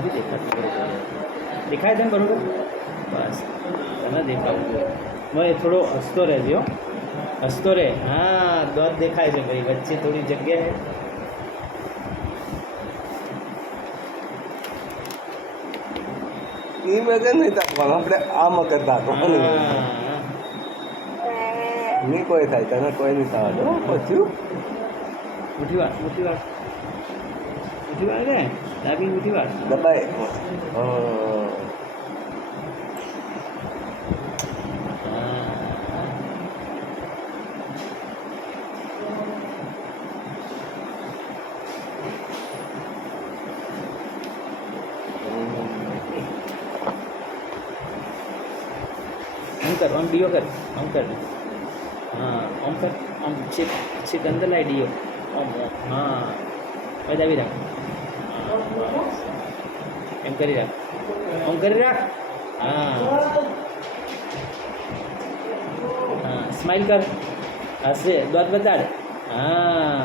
નથી દેખાતું બરોબર. દેખાય છે ને બરોબર? બસ તને દેખાવું જોઈએ. હવે થોડો હસતો રહેજો, હસતો રહે. હા, દાંત દેખાય છે ભાઈ, વચ્ચે થોડી જગ્યાએ. એ મગજ નહીં તાકવાનું, આપણે આ મગજ તાકવાનું. નહીં કોઈ થાય, તને કોઈ નહીં થવા દો પછી. ઉઠી વાર, ઉઠી વાર, ઉઠી વાર ને ડાબી ઉઠી વાર. દબાય. આમ કર, આમ ડીઓ કર, આમ કર. હા, આમ કર, આમ છીક છીક અંદર લાવી ડીઓ. આમ હા, પછી આવી રાખ. એમ કરી રાખ, આમ કરી રાખ. હા હા, સ્માઈલ કર, હસે દાંત બતાડ. હા,